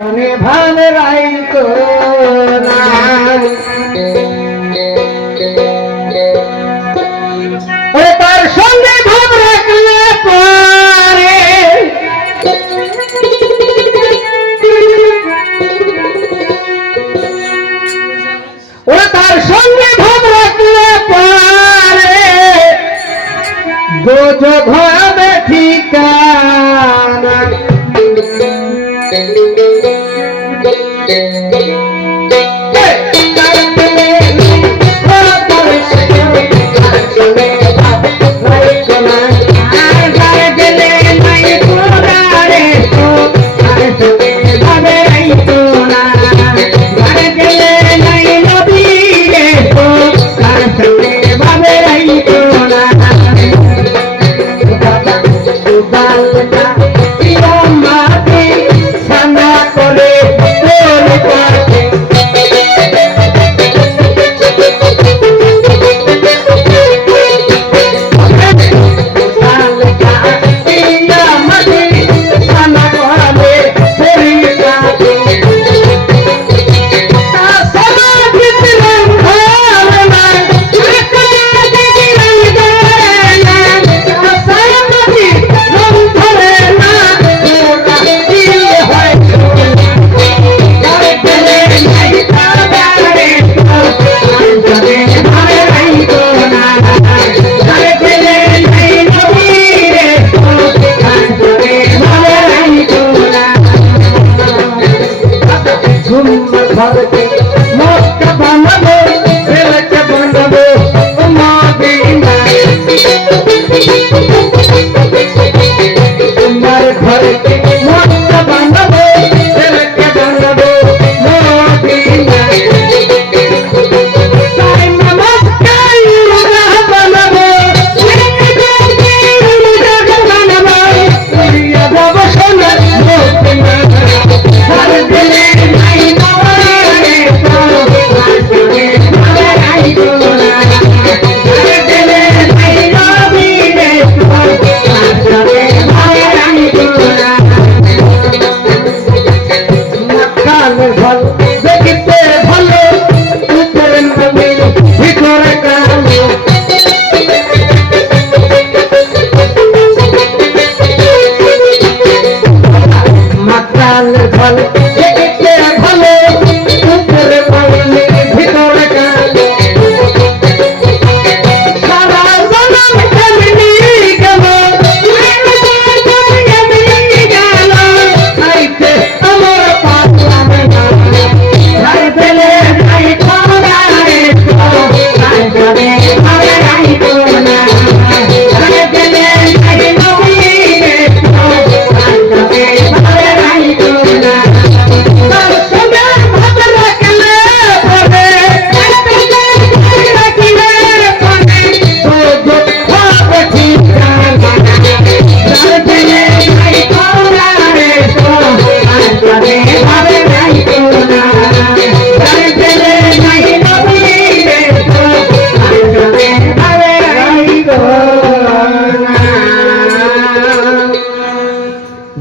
ভান রাইতো না তার সঙ্গে ভাব রাখলে পরে তার সঙ্গে ভাব রাখলে পরে দোজখ হবে ঠিকানা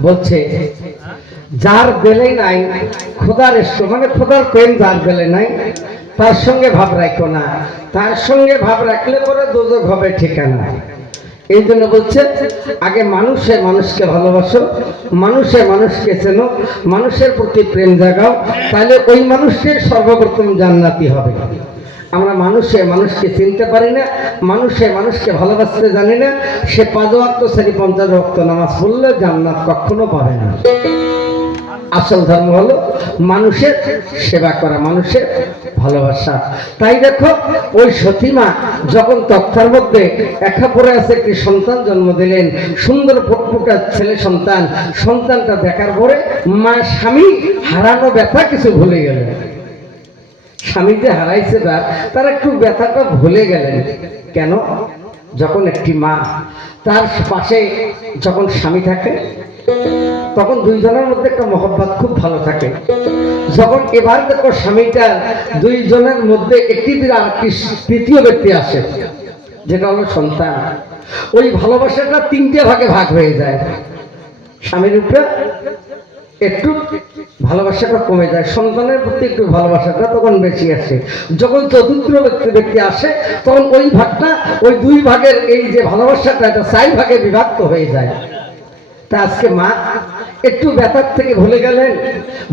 বলছে যার বেলে নাই খোদার ইষ্ট মানে খোদার প্রেম যার বেলে নাই তার সঙ্গে ভাব রাখো না, তার সঙ্গে ভাব রাখলে পরে দোজখ হবে ঠিকানা। এই জন্য বলছে আগে মানুষের মানুষকে ভালোবাসো, মানুষের মানুষকে চেনো, মানুষের প্রতি প্রেম জাগাও, তাহলে ওই মানুষকে সর্বপ্রথম জান্নাতি হবে। আমরা মানুষে মানুষকে চিনতে পারি না, মানুষে মানুষকে ভালোবাসতে জানি না, সে 5 ওয়াক্ত শ্রেণী 50 ওয়াক্ত নামাজ পড়লে জান্নাত কখনো পাবে না। আসল ধর্ম হলো মানুষের সেবা করা, মানুষের ভালোবাসা। তাই দেখো ওই সতীমা যখন তক্তার মধ্যে একা পড়ে আছে একটি সন্তান জন্ম দিলেন, সুন্দর ফুটফুটা ছেলে সন্তান। সন্তানটা দেখার পরে মা স্বামী হারানো ব্যথা কিছু ভুলে গেলেন। স্বামী যে হারাইছে তার একটু ব্যথাটা ভুলে গেলেন। কেন? যখন একটি মা তার পাশে যখন স্বামী থাকে তখন দুইজনের মধ্যে একটা মহব্বত খুব ভালো থাকে। যখন এবার দেখো স্বামীটা দুইজনের মধ্যে একটি আর একটি তৃতীয় ব্যক্তি আসে, যেটা হলো সন্তান, ওই ভালোবাসাটা 3টে ভাগে ভাগ হয়ে যায়। স্বামীর উপরে একটু ভালোবাসাটা কমে যায়, সন্তানের প্রতি একটু ভালোবাসাটা তখন বেশি আসে। যখন চতুর্থ ব্যক্তি আসে তখন ওই ভাগটা, ওই দুই ভাগের এই যে ভালোবাসাটা, এটা 4 ভাগে বিভক্ত হয়ে যায়। তা আজকে মা একটু ব্যথার থেকে ভুলে গেলেন।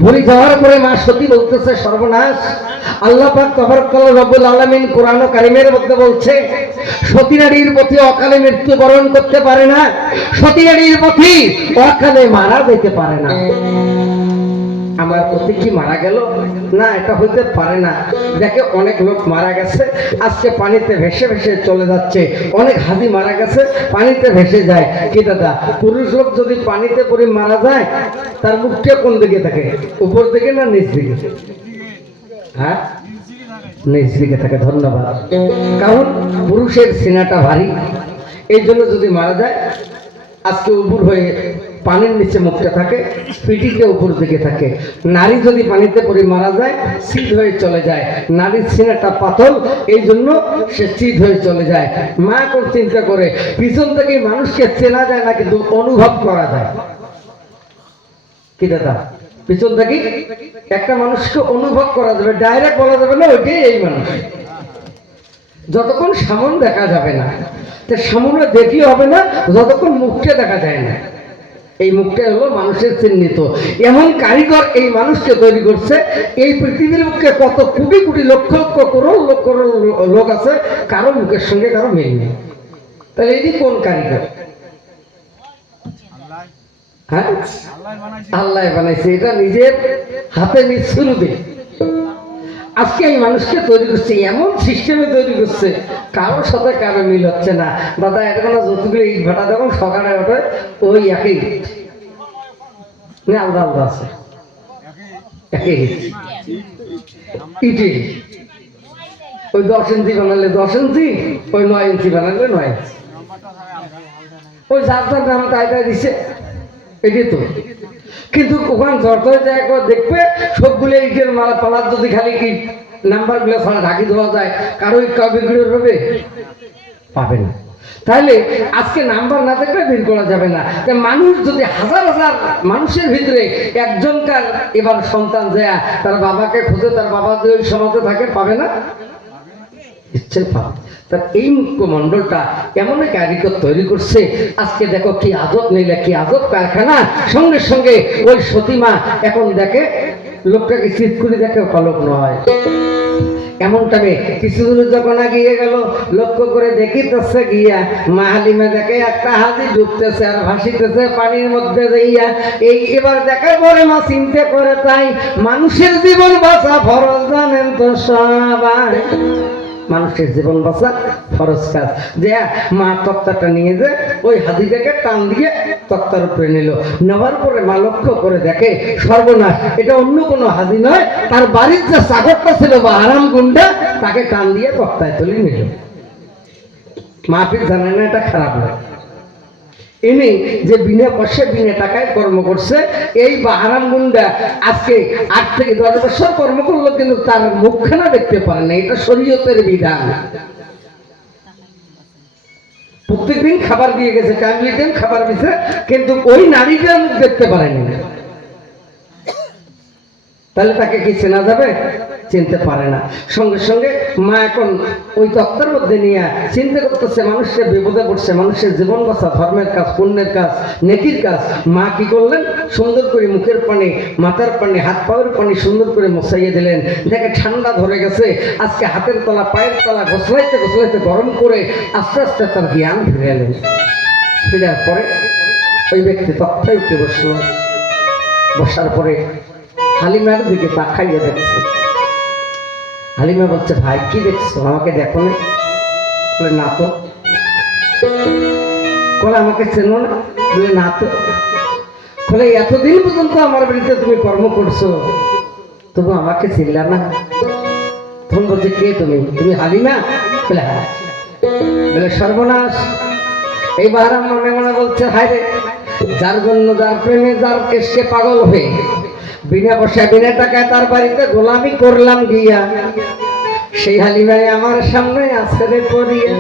ভুলে যাওয়ার পরে মা সতী বলতেছে, সর্বনাশ। আল্লাহ পাক তাবারাকাল্লাহ রব্বুল আলামিন কোরআন কারীমের মধ্যে বলছে, সতী নারীর প্রতি অকালে মৃত্যুবরণ করতে পারে না, সতী নারীর প্রতি অকালে মারা যেতে পারে না। আমার প্রতি কি মারা গেল? না, এটা হইতে পারে না। দেখে অনেক লোক মারা গেছে, আজকে পানিতে ভেসে ভেসে চলে যাচ্ছে। অনেক হাজি মারা গেছে, পানিতে ভেসে যায়। কি দাদা, পুরুষ লোক যদি পানিতে পড়ে মারা যায়, তার মুখটা কোন দিকে থাকে? উপর দিকে না নিচ দিকে? হ্যাঁ, নিচ দিকে থাকে। ধন্যবাদ। কারণ পুরুষের সিনাটা ভারী, এই জন্য যদি মারা যায় আজকে উপর হয়ে পানির নিচে মুখটা থাকে, পিঠিতে উপর দিকে থাকে। নারী যদি পানিতে পড়ে মারা যায়, সিধ হয়ে চলে যায়। নারীর সিনাটা পাতল, এই জন্য সে সিধ হয়ে চলে যায়। মা কোন চিন্তা করে, পিছন থেকে মানুষকে চেনা যায় না, কিন্তু অনুভব করা যায়। কি দাদা, পিছন থেকে একটা মানুষকে অনুভব করা যাবে, ডাইরেক্ট বলা যাবে না ওইটাই এই মানুষ। যতক্ষণ সামনে দেখা যাবে না, তো সামনে দেখলে হবে না যতক্ষণ মুখটা দেখা যায় না। এই মুখটা হলো মানুষের চিহ্নিত। এমন কারিগর এই মানুষকে তৈরি করছে। এই পৃথিবীর মুখে কত কোটি কোটি লক্ষ লক্ষ করোড় লোক আছে, কারো মুখের সঙ্গে কারো মিল নেই। তাহলে এই কোন কারিগর? হ্যাঁ, আল্লাহ বানাইছে। এটা নিজের হাতে নিজ শুরুতে আজকে এই মানুষকে তৈরি করছে, এমন সিস্টেমে তৈরি করছে, কারোর সাথে কারো মিল হচ্ছে না। দাদা, এটা কোনো যতগুলো ইট ভাটা যখন সকালে ওঠে ওই একই আলাদা আলাদা আছে, একই ইটে। ওই 10 ইঞ্চি বানালে 10 ইঞ্চি, ওই 9 ইঞ্চি বানালে 9 ইঞ্চি। ওই যার যার নাম তাই তাই দিছে, এটাই তো। কিন্তু ওখানে জড় হয়ে যায়, দেখবে সবগুলো ইটের মালা পালার যদি খালি কি নাম্বার গুলো ছাড়া ঢাকি দেওয়া যায়, কারো বিক্রি হবে? পাবে না। তাহলে আজকে নাম্বার না দেখলে বের করা যাবে না। মানুষ যদি হাজার হাজার মানুষের ভিতরে একজনকার এবার সন্তান যায়, তার বাবাকে খুঁজে, তার বাবা যদি ওই সমাজে থাকে, পাবে না? ইচ্ছে পাবে। তার এই মুখ্যমণ্ডলটা এমন এক কারিগর তৈরি করছে। আজকে দেখো কি আজব নিলে, কি আজব কারখানা। সঙ্গে সঙ্গে ওই সতীমা এখন দেখে লোকটাকে চিৎ করে দেখে, পলক নয়। এমন টাইমে কিছু দূর যখন গিয়ে গেল, লক্ষ্য করে দেখিতেছে গিয়া মা হালিমা দেখে একটা হাজি ডুবতেছে আর ভাসিতেছে পানির মধ্যে যাইয়া। এই এবার দেখার পরে মা চিন্তা করে, তাই মানুষের জীবন বাঁচা ফরজ, জানেন তো সবাই। মানুষের জীবন বাঁচা ফরজ কাজ। যে মা তক্তাটা নিয়ে যে ওই হাদিটাকে টান দিয়ে তক্তার উপরে নিল। নেওয়ার পরে মা লক্ষ্য করে দেখে, সর্বনাশ, এটা অন্য কোনো হাদি নয়, তার বাড়ির যে চাকরটা ছিল বা আরাম গুন্ডা, তাকে টান দিয়ে তক্তায় তুলে নিল। মা ফির জানে না এটা খারাপ নয়। এনে যে বিনা পয়সা বিনা টাকায় কর্ম করছে, এই বাহারাম গুন্ডা আজকে 8 থেকে 10 বছর কর্ম করলো, কিন্তু তার মুখখানা দেখতে পারে না। এটা শরীয়তের বিধান। প্রত্যেকদিন খাবার দিয়ে গেছে, টাইমলি টাইম খাবার দিয়েছে, কিন্তু ওই নারীটার মুখ দেখতে পারেনি। তাহলে তাকে কি চেনা যাবে? চিনতে পারে না। সঙ্গে সঙ্গে মা এখন ওই তত্ত্বের মধ্যে নিয়ে চিন্তা করতেছে, মানুষের বিপদে পড়ছে, মানুষের জীবন বাঁচা, ধর্মের কাজ, পুণ্যের কাজ, নেকির কাজ। মা কি করলেন? সুন্দর করে মুখের পানি, মাথার পানি, হাত পায়ের পানি সুন্দর করে মোছাইয়ে দিলেন। দেখে ঠান্ডা ধরে গেছে। আজকে হাতের তলা, পায়ের তলা গোসলাইতে গোসলাইতে গরম করে আস্তে আস্তে তার জ্ঞান ফিরে এলেন। ফিরার পরে ওই ব্যক্তি তক্তায় উঠে বসল। বসার পরে হালিমার দিকে তাকাইয়া দেখছে। হালিমা বলছে, ভাই কি দেখছো? আমাকে দেখো না? বলে না তো। বলে আমাকে চেনো না? বলে না তো। বলে এতদিন পর্যন্ত আমার বাড়িতে তুমি কর্ম করছো, তবু আমাকে চিনলা না? তখন বলছে, কে তুমি? তুমি হালিমা? বলে হ্যাঁ। বলে সর্বনাশ। এইবার মনে মনে বলছে, হায় রে, যার জন্য, যার প্রেমে, যার কেশকে পাগল হয়ে বিনা পয়সা বিনা টাকায় তার বাড়িতে গোলামি করলাম গিয়া, সেই হালিমাই আমার সামনে আছে রে পড়িয়া।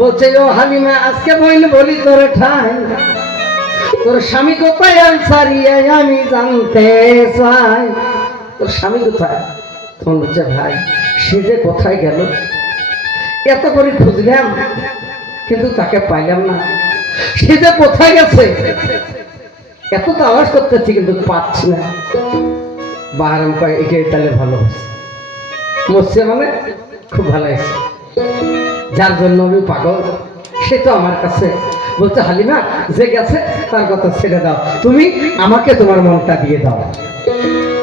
বলছে, ও হালিমা, আজকে বলি তোরে ঠাই, তোর স্বামী কোথায় আনসারিয়ে আমি জানতে চাই। তোর স্বামী কোথায়? তখন বলছে ভাই সে যে কোথায় গেল, এত করে খুঁজলাম কিন্তু তাকে পাইলাম না। সে যে কোথায় গেছে, এত তো আওয়াজ করতেছি কিন্তু পাচ্ছি না। বাহারাম কয় এটাই তাহলে ভালো হচ্ছে, মরছে মানে খুব ভালো হয়েছে। যার জন্য আমি পাগল সে তো আমার কাছে। বলছে হালিমা যে গেছে তার কথা ছেড়ে দাও, তুমি আমাকে তোমার মনটা দিয়ে দাও,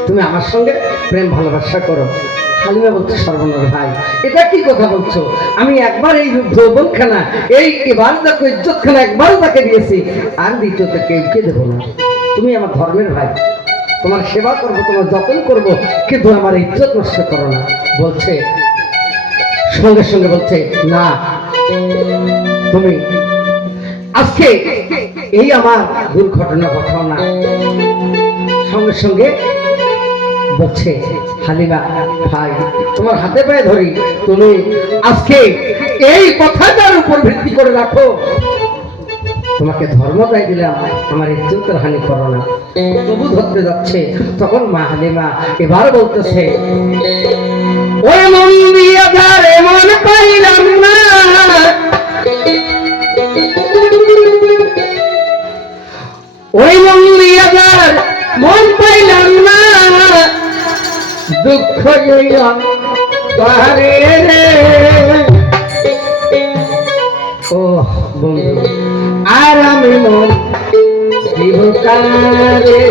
তুমি আমার সঙ্গে প্রেম ভালোবাসা করো। হালিমা বলছে সর্বনাশ ভাই এটা কি কথা বলছো, আমি একবার এই যৌবনখানা এই এবার দেখো ইজ্জতখানা একবারও তাকে দিয়েছি, আর দ্বিতীয়তে কেউকে দেবো না। তুমি আমার ধর্মের ভাই, তোমার সেবা করবো, তোমার যত্ন করবো, কিন্তু আমার ইজ্জত নষ্ট করো না। বলছে সঙ্গে সঙ্গে বলছে না, তুমি আজকে এই আমার দুর্ঘটনা ঘটাও না। সঙ্গে সঙ্গে বলছে হালিমা ভাই তোমার হাতে পায়ে ধরি, তুমি আজকে এই কথাটার উপর ভিত্তি করে রাখো, তোমাকে ধর্ম দায় দিলাম, আমার ইজ্জতের হানি করো না। তবু ধরতে যাচ্ছে, তখন মা হালিমা এবার বলতেছে ওই মন দিয়া ধারে মন পাইলাম না, ওই মন দিয়া ধার মন পাইলাম না, দুঃখ গেলাম তারে রে। ও বন্ধু আর আমি মন দিব কারে,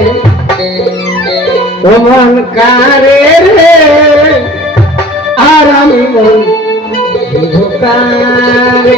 ও মন কারে রে, আর আমি মন দিব কারে।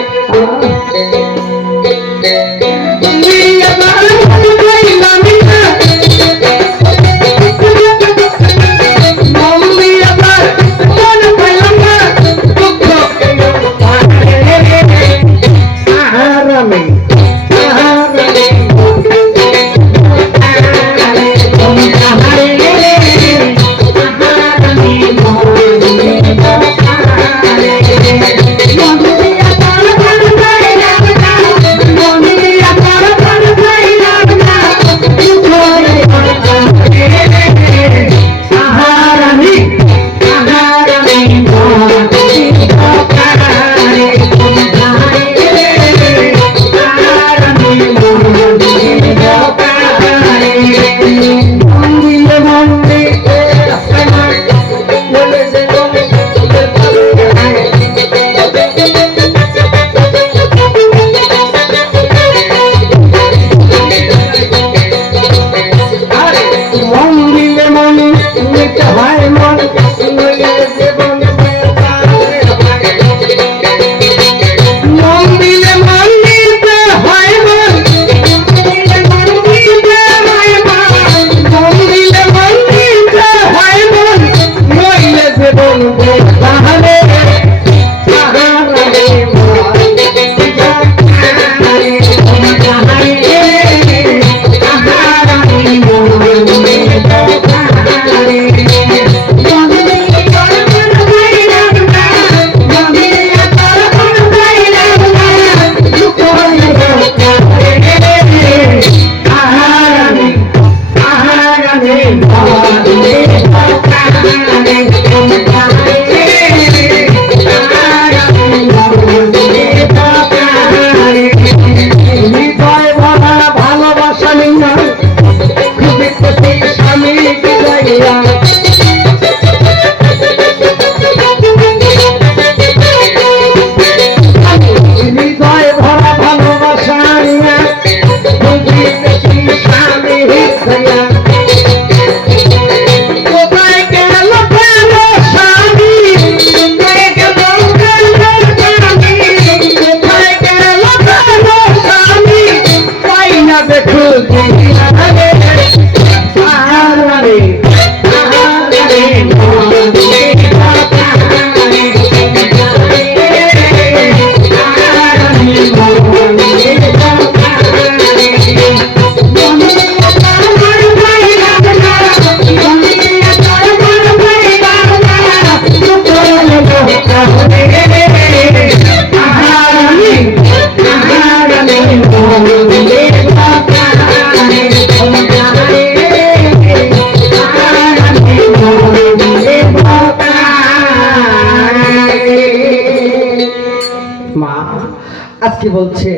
আজকে বলছে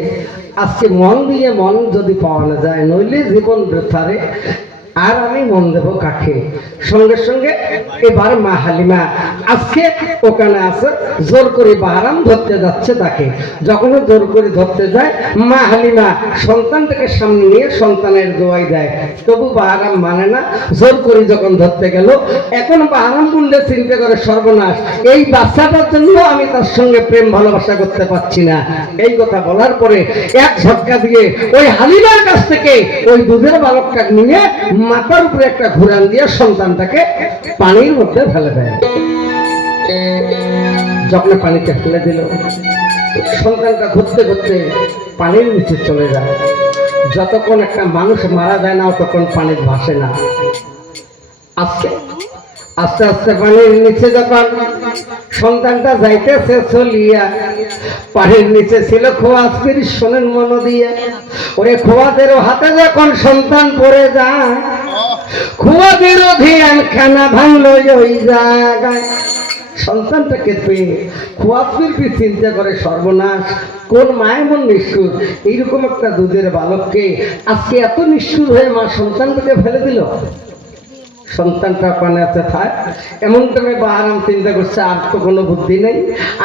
আজকে মন দিয়ে মন যদি পাওয়া না যায় নইলে জীবন বৃথারে, আর আমি মন দেব কাকে? সঙ্গে সঙ্গে এবার মা হালিমা আজকে ওখানে আছে, জোর করে বাহারাম ধরতে যাচ্ছে তাকে। যখন জোর করে ধরতে যায় মা হালিমা সন্তানটাকে সামনে নিয়ে সন্তানের দোয়াই দেয়, তবু বাহারাম মানে না। জোর করে যখন ধরতে গেল, এখন বাহারাম বললে চিন্তা করে সর্বনাশ, এই বাচ্চাটার জন্য আমি তার সঙ্গে প্রেম ভালোবাসা করতে পারছি না। এই কথা বলার পরে এক ঝটকা দিয়ে ওই হালিমার কাছ থেকে ওই দুধের বালকটা নিয়ে মাথার উপরে একটা ঘুরান দিয়ে সন্তানটাকে পানির মধ্যে ফেলে দেয়। যখন পানিতে ফেলে দিল, সন্তানটা ঘুরতে ঘুরতে পানির নিচে চলে যায়। যতক্ষণ একটা মানুষ মারা যায় না ততক্ষণ পানি ভাসে না। আস্তে আস্তে আস্তে পানির নিচে যখন সন্তানটা যাইতেছে চলিয়া, পানির নিচে ছিল খোয়াজের, শোনেন মন দিয়ে, ওরে খোয়াজের হাতে যখন সন্তান পড়ে যায়, খোয়াজের ধ্যান খানা ভাঙলো ওই জায়গায়। সন্তানটাকে পেয়ে খোয়াজের কি চিন্তা করে সর্বনাশ, কোন মায়ের মন নিষ্ঠুর, এইরকম একটা দুধের বালককে আজকে এত নিষ্ঠুর হয়ে মা সন্তানটাকে ফেলে দিল। সন্তানটা পানাতে থাক, এমন টাইমে বাহারাম চিন্তা করছে আর তো কোনো বুদ্ধি নেই,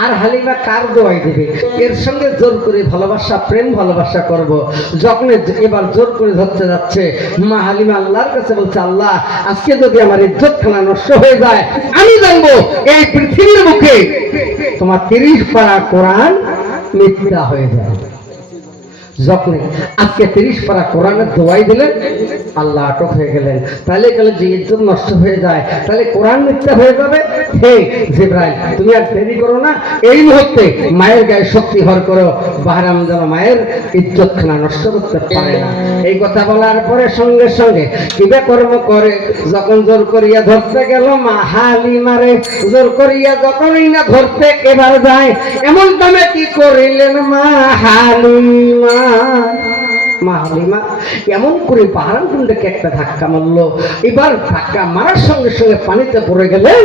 আর হালিমা কার দোয়াই দেবে, এর সঙ্গে জোর করে ভালোবাসা প্রেম ভালোবাসা করব। যখন এবার জোর করে ধরতে যাচ্ছে, মা হালিমা আল্লাহর কাছে বলছে, আল্লাহ আজকে যদি আমার ইজ্জতখানা নষ্ট হয়ে যায়, আমি জানবো এই পৃথিবীর মুখে তোমার 30 পারা কোরআন মিথ্যা হয়ে যায়। যখন আজকে 30 পারা কোরআনের দোয়াই দিলেন, আল্লাহ আটক হয়ে গেলেন। তাহলে গেলে যে ইজ্জত নষ্ট হয়ে যায়, তাহলে কোরআন মিথ্যা হয়ে যাবে। হে জিবরাইল, তুমি আর দেরি করো না, এই মুহূর্তে মায়ের গায়ে শক্তি ভর করো, বাহরাম যেন মায়ের ইজ্জতখানা নষ্ট করতে পারে না। এই কথা বলার পরে সঙ্গে সঙ্গে কিবা কর্ম করে যখন জোর করিয়া ধরতে গেল মা হালিমারে, জোর করিয়া যখনই না ধরতে এবার যায়, এমন দামে কি করিলেন মা হালিমা। মা হালিমা এমন করে বাহারাম কুণ্ডকে একটা ধাক্কা মারলো। এবার ধাক্কা মারার সঙ্গে সঙ্গে পানিতে পড়ে গেলেন।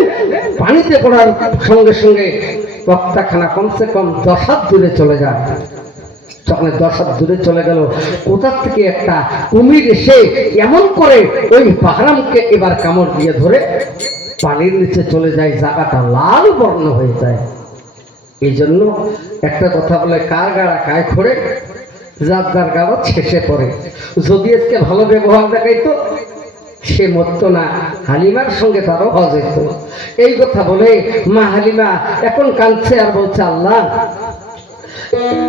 পানিতে পড়ার সঙ্গে সঙ্গে রক্তখানা কমসে কম 10 হাত দূরে চলে যায়। যখন 10 হাত দূরে চলে গেল, কোথা থেকে একটা কুমির এসে এমন করে ওই বাহারামকে এবার কামড় দিয়ে ধরে পানির নিচে চলে যায়, জায়গাটা লাল বর্ণ হয়ে যায়। এই জন্য একটা কথা বলে, কার গাড়া কায় খড়ে, যার যার গাড়া শেষে পড়ে। যদি আজকে ভালো ব্যবহার দেখাইতো সে মরতো না, হালিমার সঙ্গে তারও হজ হইত। এই কথা বলে মা হালিমা এখন কাঁদছে আর বলছে, আল্লাহ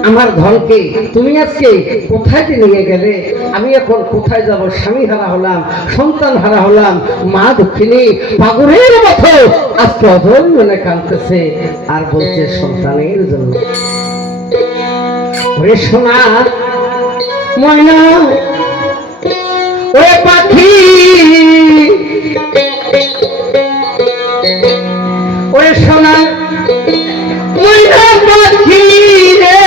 আমার ধনকে তুমি আজকে কোথায় নিয়ে গেলে, আমি এখন কোথায় যাব? স্বামী হারা হলাম, সন্তান হারা হলাম, মা দুঃখিনী পাগলের মতো আজকে অধর মনে কাঁদতেছে আর বলছে সন্তানের জন্য। ওরে সোনা ময়না, ওরে পাখি, ওরে সোনা ময়না পাখি রে,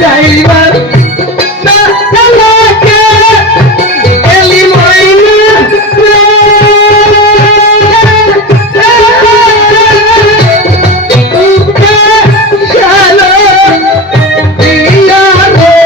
যাইবার তালাকে এলি ময়না শালো দিয়া রে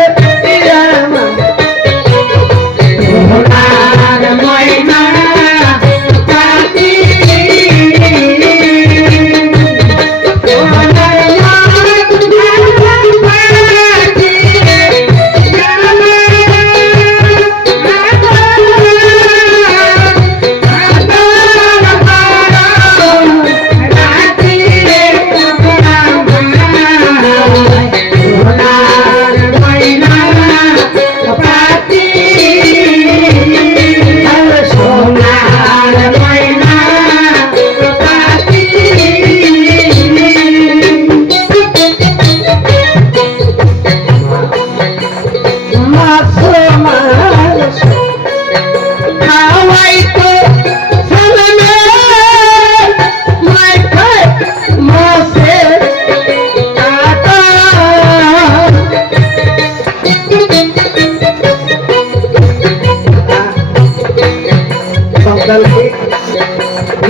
আমার সোনার ময়না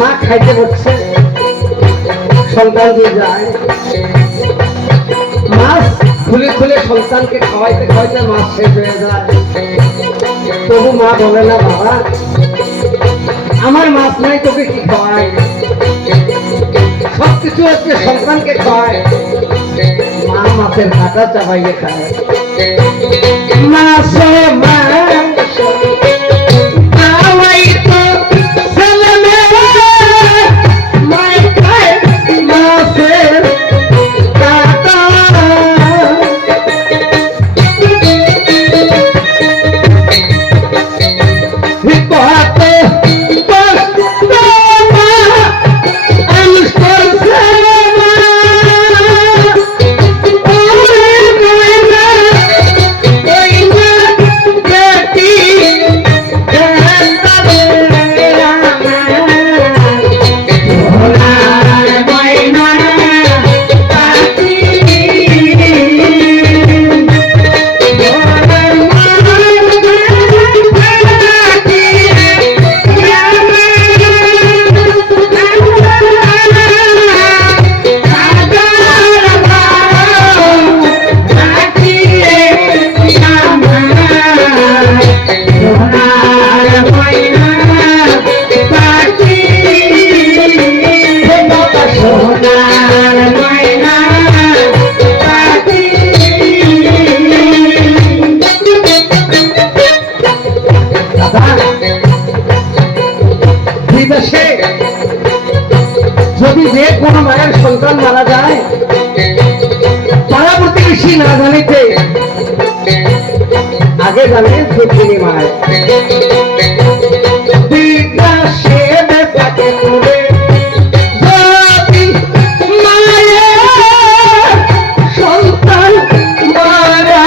মা খাইতে বসছে সন্তান দিয়ে যায় মাছ খুলে খুলে সন্তানকে খাওয়াইতে খাওয়াইতে মাছ শেষ হয়ে যায় তবু মা বলে না বাবা আমার মাছ নাই তোকে কি খাওয়াই সবকিছু হচ্ছে সন্তানকে খাওয়ায় মা মাছের কাঁটা চাবাইয়ে খায় মাছ মাংস যদি যে কোনো মায়ের সন্তান মারা যায় পাড়া প্রতিবেশী না জানিতে আগে জানে দুঃখিনী মায় বিদেশে বেতাকে করে যদি মায়ের সন্তান মারা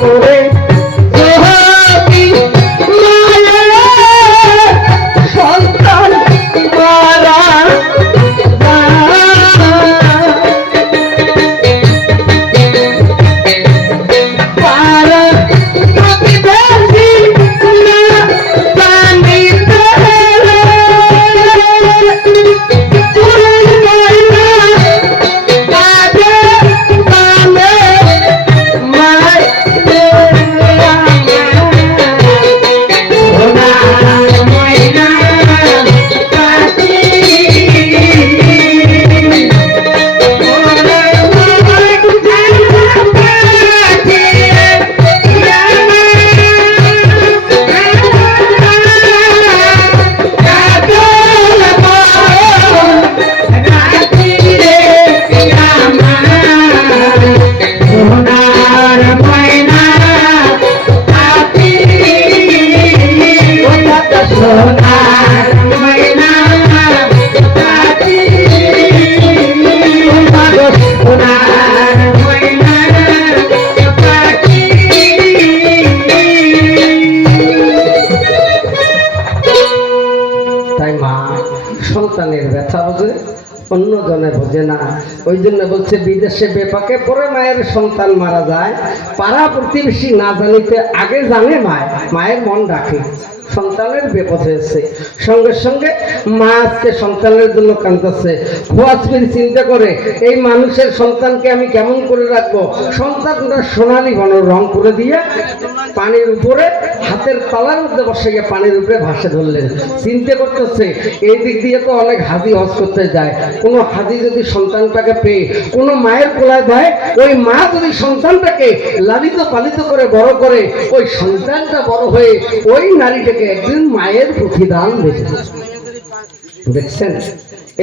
করে সন্তান মারা সন্তানের ব্যথা বোঝে, অন্য জনে বোঝে না। ওই জন্য বলছে বিদেশে বেপাকে পরে মায়ের সন্তান মারা যায়, পাড়া প্রতিবেশী না জানিতে আগে জানে মায়ের মন রাখে। সন্তানের বিপদ হয়েছে, সঙ্গে সঙ্গে মা আজকে সন্তানের জন্য কাঁদতেছে। খোয়াজবির চিন্তা করে এই মানুষের সন্তানকে আমি কেমন করে রাখবো। সন্তানটা সোনালি বন রং করে দিয়ে পানির উপরে হাতের তলার মধ্যে বসে গিয়ে পানির উপরে ভাসে ধরলেন। চিন্তা করতেছে এই দিক দিয়ে তো অনেক হাজি হজ করতে যায়, কোনো হাজি যদি সন্তানটাকে পেয়ে কোনো মায়ের কোলায় দেয়, ওই মা যদি সন্তানটাকে লালিত পালিত করে বড় করে, ওই সন্তানটা বড় হয়ে ওই নারীটাকে একদিন মায়ের প্রতিদান দেবে। দেখছেন?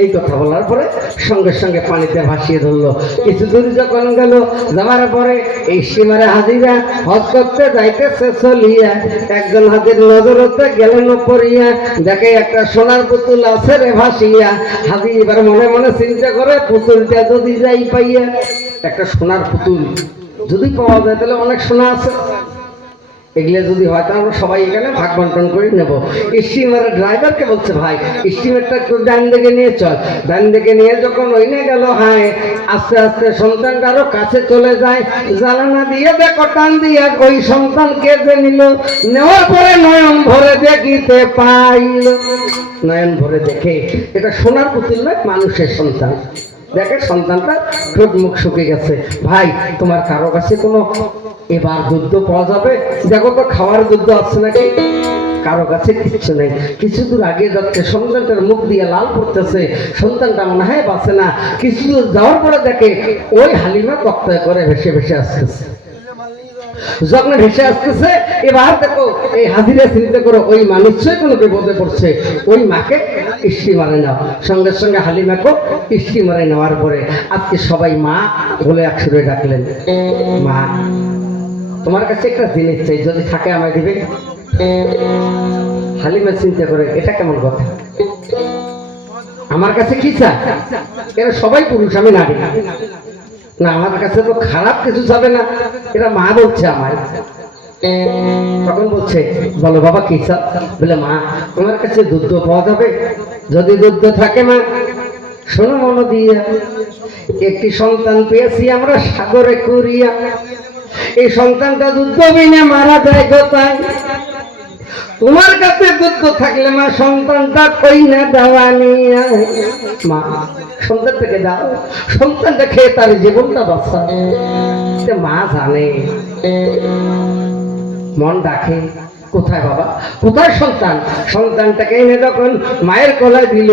এই কথা বলার পরে সঙ্গে সঙ্গে পানিতে ভাসিয়ে ধরলো। কিছু দূর যখন গেল, যাওয়ার পরে এই সীমারে হাজিরা হজ করতে যাইতেছে চলিয়া, একজন হাজির নজরতে গেলেন পড়িয়া, দেখে একটা সোনার পুতুল আছে রে ভাসিয়া। হাজি এবার মনে মনে চিন্তা করে, পুতুলটা যদি যাই পাইয়া, একটা সোনার পুতুল যদি পাওয়া যায় তাহলে অনেক সোনা আছে, এগুলো যদি হয় তাহলে আমরা সবাই এখানে ভাগ বন্টন করে নেব। স্টিমারের ড্রাইভারকে বলছে, ভাই স্টিমারটা একটু ডান দিকে নিয়ে চল। ডান দিকে নিয়ে যখন ওই নিয়ে গেল, হায় আস্তে আস্তে সন্তানটা আরো কাছে চলে যায়। জ্বালানা দিয়ে দেখো টান দিয়ে ওই সন্তানকে যে নিল, নেওয়ার পরে নয়ন ভরে দেখিতে পাইল। নয়ন ভরে দেখে এটা সোনার পুতুল নয়, মানুষের সন্তান। দেখে সন্তানটা ঠোঁট মুখ শুকিয়ে গেছে। ভাই তোমার কারো কাছে কোনো এবার দুধ পাওয়া যাবে? দেখো তো খাওয়ার দুধ আছে নাকি? কারো কাছে কিচ্ছু নেই। কিছু দূর আগে যাচ্ছে, সন্তানটার মুখ দিয়ে লাল পড়তেছে, সন্তানটা মনে হয় বাঁচে না। কিছু দূর যাওয়ার পরে দেখে ওই হালিমা কক্তায় করে ভেসে ভেসে আসতেছে। যখন ভেসে আসতেছে, এবার দেখো এই হাজিরা চিন্তা করো ওই মানুষ কোনো বিপদে পড়ছে, ওই মাকে স্টিমারে নাও। সঙ্গে সঙ্গে হালিমাকে স্টিমারে নেওয়ার পরে আজকে সবাই মা বলে একসুরে ডাকলেন, মা তোমার কাছে একটা জিনিস চাই, যদি থাকে আমায় দিবে। হালিমা চিন্তা করে এটা কেমন কথা, আমার কাছে কি চায়? এরা সবাই পুরুষ, আমি নারী না, আমার কাছে তো খারাপ কিছু যাবে না, এরা মা বলছে আমায়। তখন বলছে, বলো বাবা কি চাও? বলে, মা তোমার কাছে দুধ পাওয়া যাবে? যদি দুধ থাকে মা, শোনো মনো দিয়া, একটি সন্তান পেয়েছি আমরা সাগরে কুরিয়া, এই সন্তানটা দুধ বিনা মারা যায় কোথায়? তোমার কাছে দুধ থাকলে মা সন্তানটা কই না দেওয়া নিয়ে, মা সন্তানটাকে দাও, সন্তানটা খেয়ে তার জীবনটা বাঁচা। মা জানে, মন ডাকে, কোথায় বাবা, কোথায় সন্তান? সন্তানটাকে এনে যখন মায়ের কোলায় দিল,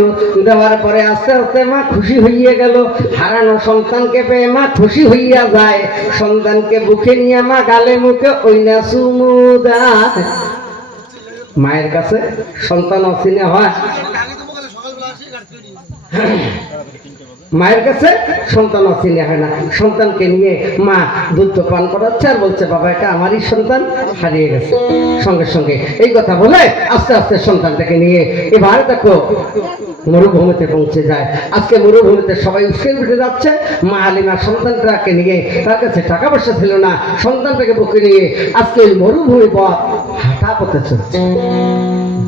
দেওয়ার পরে আস্তে আস্তে মা খুশি হইয়া গেল। হারানো সন্তানকে পেয়ে মা খুশি হইয়া যায়। সন্তানকে বুকে নিয়ে মা গালে মুখে ওই না চুমু দেয়। মায়ের কাছে সন্তান অচিনে হয়, মায়ের কাছে সন্তান অচিনে হয় না। সন্তানকে নিয়ে মা দুধ পান করাচ্ছে আর বলছে, বাবা এটা আমারই সন্তান, হারিয়ে গেছে। সঙ্গে সঙ্গে এই কথা বলে আস্তে আস্তে সন্তানটাকে নিয়ে এবার দেখো মরুভূমিতে পৌঁছে যায়। আজকে মরুভূমিতে সবাই উঠে উঠে যাচ্ছে। মা হালিমার সন্তানটাকে নিয়ে, তার কাছে টাকা পয়সা ছিল না, সন্তানটাকে বুকে নিয়ে আজকে ওই মরুভূমি পথ হাঁটা পথে চলছে।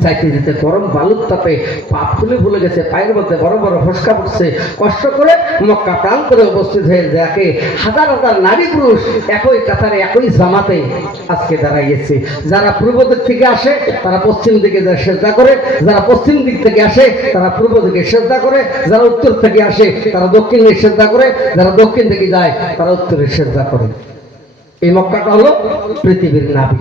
যাইতে যেতে গরম বালুর তাপে পা ফুলে ভুলে গেছে, পায়ের মধ্যে বড় বড় ফসকা পড়ছে। কষ্ট করে মক্কা প্রান্তরে উপস্থিত হয়ে দেখে হাজার হাজার নারী পুরুষ একই কাতারে একই জামাতে আজকে দাঁড়াইয়েছে। যারা পূর্ব দিক থেকে আসে তারা পশ্চিম দিকে সেজদা করে, যারা পশ্চিম দিক থেকে আসে তারা পূর্ব দিকে সেজদা করে, যারা উত্তর থেকে আসে তারা দক্ষিণে সেজদা করে, যারা দক্ষিণ থেকে যায় তারা উত্তরে সেজদা করে। এই মক্কাটা হলো পৃথিবীর নাভি।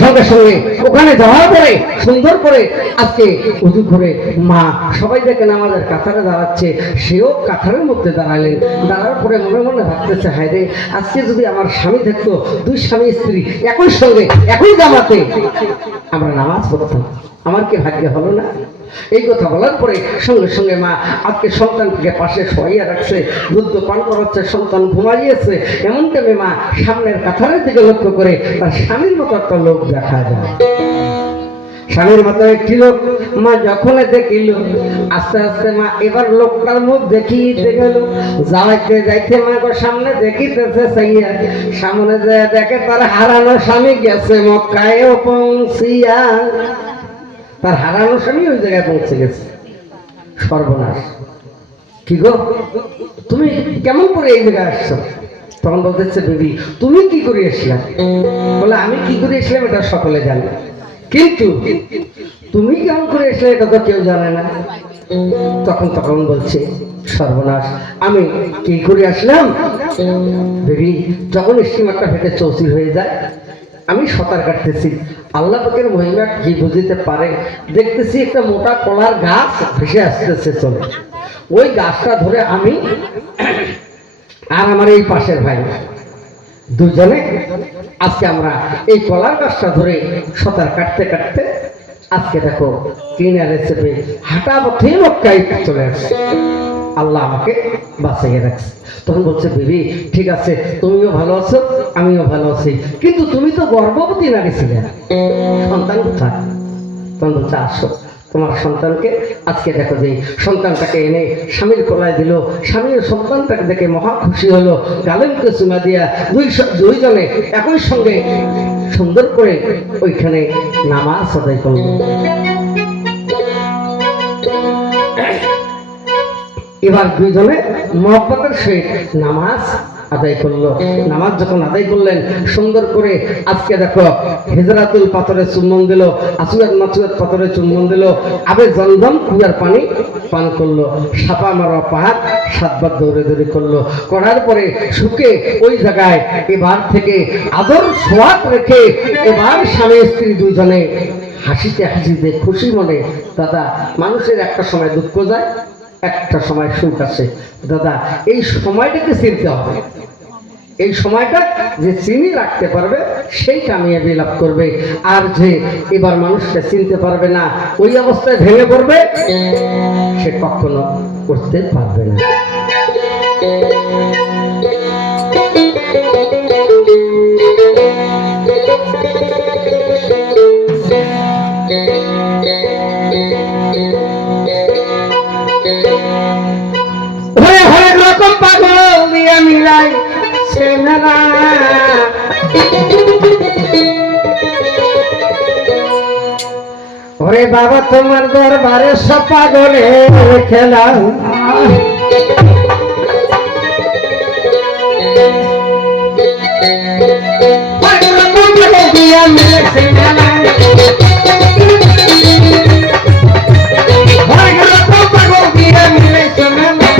সঙ্গে সঙ্গে ওখানে যাওয়ার পরে সুন্দর করে আজকে উজু করে মা সবাই দেখেন আমাদের কাতারে দাঁড়াচ্ছে, সেও কাতারের মধ্যে দাঁড়ালেন। দাঁড়ার পরে মনে মনে ভাবতেছে, হায় রে আজকে যদি আমার স্বামী থাকতো, দুই স্বামী স্ত্রী একই সঙ্গে একই জামাতে আমরা নামাজ পড়তাম, আমার কি ভাগ্য হলো না? এই কথা বলার পরে সঙ্গে সঙ্গে মা আজকে সন্তানকে পাশে শোয়াইয়া রাখছে, দুধ পান করাচ্ছে, সন্তান ঘুমাইয়েছে। এমন টাইমে মা সামনের কাতারের দিকে লক্ষ্য করে তার স্বামীর মতো একটা লোক দেখা যায়। স্বামীর মতো একটি লোক মা যখন দেখিল, আস্তে আস্তে মা এবার লোকটার মুখ দেখিতে গেল। যাইতে যাইতে মা গো সামনে দেখিতেছে, সাইয়া সামনে যে দেখে তার হারানো স্বামী গেছে মক্কায় পৌঁছিয়া। তার হারানো স্বামী ওই জায়গায় পৌঁছে গেছে। সর্বনাশ, কি গো তুমি কেমন করে এই জায়গায় আসছো? তখন বলতেছে বিবি তুমি কি করে এসলাম? বলে আমি কি করে এসলাম এটা সকলে জানে, কিন্তু তুমি কেমন করে এসলে এটা তো কেউ জানে না। তখন বলছে সর্বনাশ, আমি কি করে আসলাম? বেবি যখন স্টিমারটা ফেটে চৌচির হয়ে যায়, আমি সাঁতার কাটতেছি, আল্লাহ পাকের মহিমা কি বুঝিতে পারে, দেখতেছি একটা মোটা কলার গাছ ভেসে আসতেছে চলে। ওই গাছটা ধরে আমি আর আমার এই পাশের ভাই দুজনে আজকে আমরা এই কলার গাছটা ধরে সাঁতার কাটতে কাটতে আজকে দেখো কিনারে চেপে হাঁটা পথে মক্কায় চলে আসছে। আল্লাহ আমাকে বাঁচিয়ে রাখছে। তখন বলছে বিবি ঠিক আছে, তুমিও ভালো আছো, আমিও ভালো আছি, কিন্তু তুমি তো গর্ভবতী নারী ছিলে, সন্তান কোথায়? তখন বলছে আসো তোমার সন্তানকে আজকে দেখো, যে সন্তানটাকে এনে স্বামীর কোলায় দিল, স্বামীর সন্তানটাকে দেখে মহা খুশি হলো, গালেমকে চুমা দিয়া দুইজনে একই সঙ্গে সুন্দর করে ওইখানে নামাজ আদায় করল। এবার দুইজনে মহব্বতের সহিত নামাজ আদায় করলো। নামাজ যখন আদায় করলেন সুন্দর করে, আজকে দেখো হিজরাতুল পাথরে চুম্বন দিল, আসুয়াত মাসুয়াত পাথরে চুম্বন দিল, আবে জমজম কুয়ার পানি পান করলো, সাপা মারা পাহাড় 7 বার দৌড়ে করলো, করার পরে সুখে ওই জায়গায় এবার থেকে আদর সোয়াদ রেখে এবার স্বামী স্ত্রী দুইজনে হাসিতে হাসিতে খুশি মনে। দাদা মানুষের একটা সময় দুঃখ যায়, একটা সময় সুখ আসে। দাদা এই সময়টাকে চিনতে হবে, এই সময়টা যে চিনি রাখতে পারবে সেই কামিয়াবি লাভ করবে। আর যে এবার মানুষকে চিনতে পারবে না, ওই অবস্থায় ভেঙে পড়বে, সে কখনো করতে পারবে না। হরেক রকম পাগল দিয়ে মিলাই সে মেলা, ওরে বাবা তোমার দরবারে সব পাগলের খেলা, হরেক রকম পাগল দিয়ে মিলাই সে মেলা, হরেক রকম পাগল দিয়ে মিলাই সে মেলা,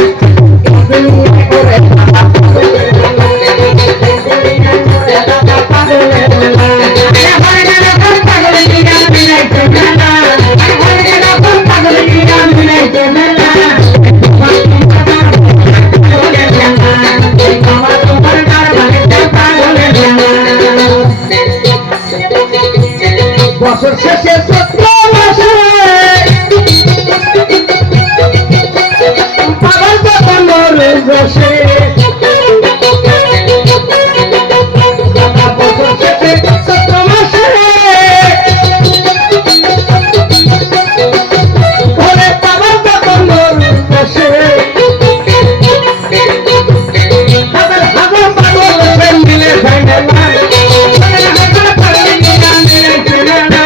বছর শেষে চৈত্র মাসে পাগল যখন মরে বসে, বছর শেষে চৈত্র মাসে ঘরে পাগল যখন মরে বসে, হাজার হাজার পাগল সে মিলে যায় না, হাজার হাজার পাগল মিলে যায় না,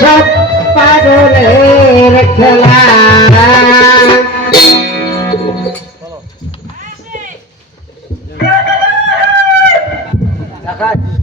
সব পাগলের খেলা। দেখায়